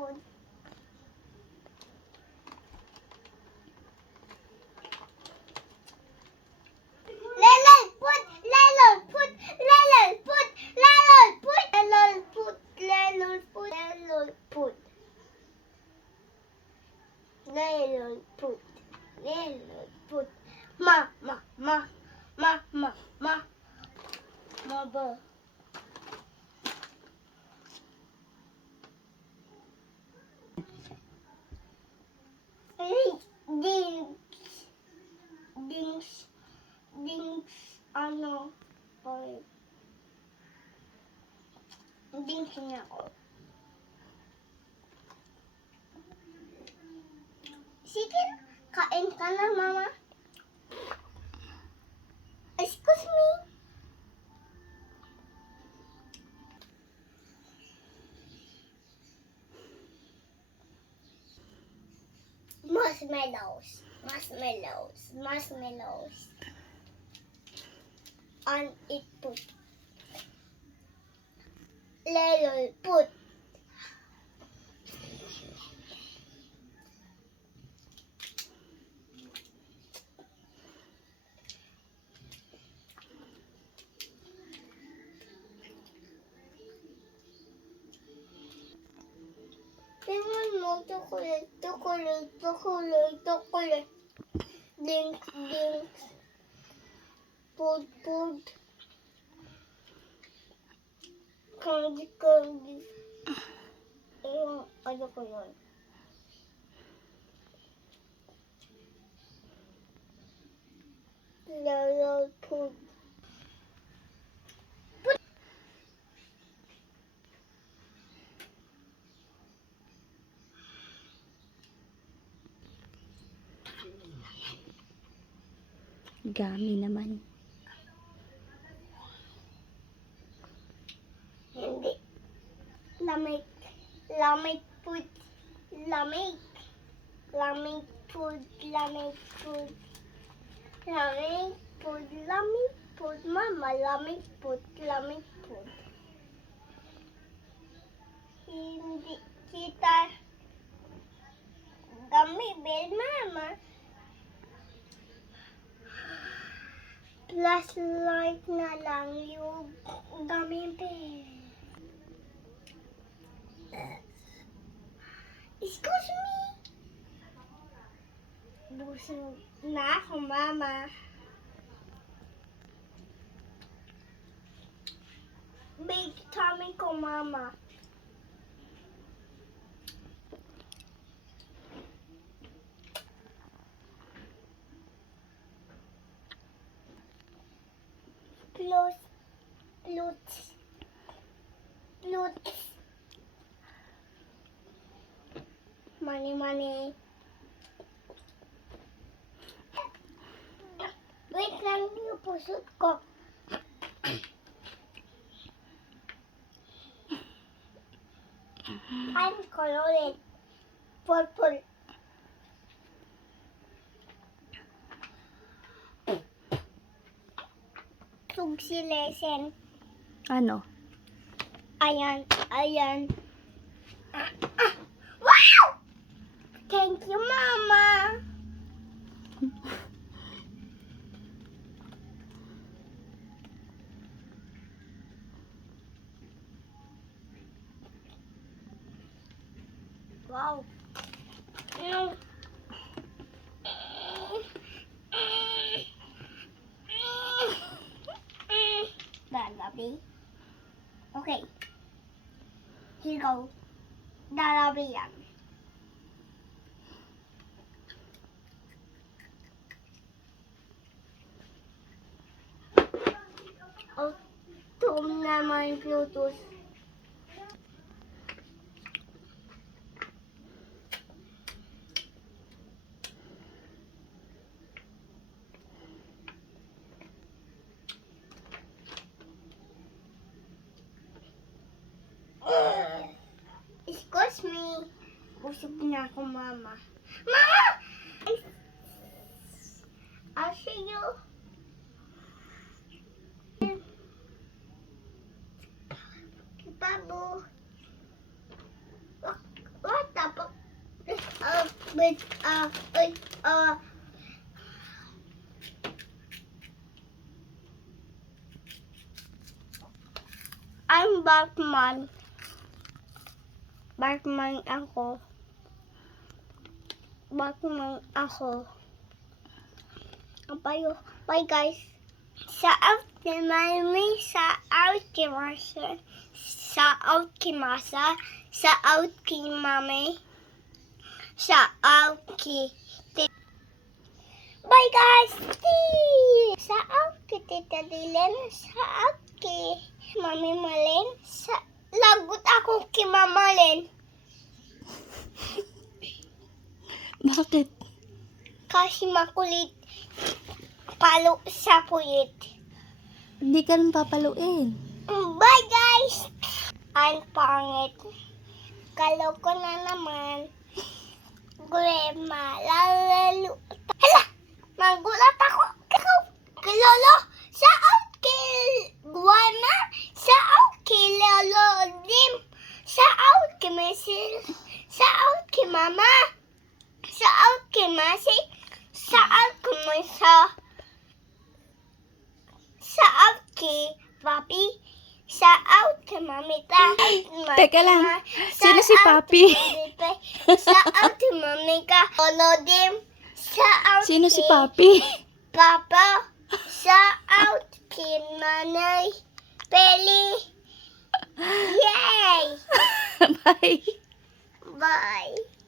phone. Mother. Dings, ano, or, dings niya ako. Sige, kain ka na, mama. Excuse me. Marshmallows. And it put. Little put. Tingnan mo, chocolate. Dings. Put. Candy. Yung, ano ko yun? Little put. Gami naman. Hindi. Lamig put. Mama, lamig put. Hindi kita gamibel, mama. Flashlight na lang yung gamibel. Excuse me. Busog na ako, mama. Big tummy ko, mama. Flutes. Money. Wait lang yung pusot ko. I'm colored. Purple. Si lesson. Ano? Ayan. Wow! Thank you, mama. Wow. Dalabi. Okay. Here go. Dalabi yan. Oh, tum naman yung Bluetooth. Excuse me. Busog na ako, mama. Mama! I'll see you. Babu. with I'm Batman. Batman ako. Batman ako. Bye guys. Sa Mami, sa Masa, sa Masa, sa Mami, sa Bye guys. Sa Tita Dylan, sa Mami Malen, sa lagot ako kay Mama Len. Bakit? Kasi makulit palo sa puyit. Hindi ka rin papaluin. Bye guys! Ang pangit. Kaloko na naman. Grandma, lalalo. Hala! Magulat ako. Lolo, sa kay Guana, sa kay Lolo Dim, sa kay Mesil, sa kay Mama, sa kay Masi, sa kay Masa, sa kay Papi, sa kay Mamita. Teka lang. Sino si Papi? Sa kay Mamika, Lolo Dim, sa Sino si Papi? Papa, sa kay Nanay Peli. Yay! Bye. Bye.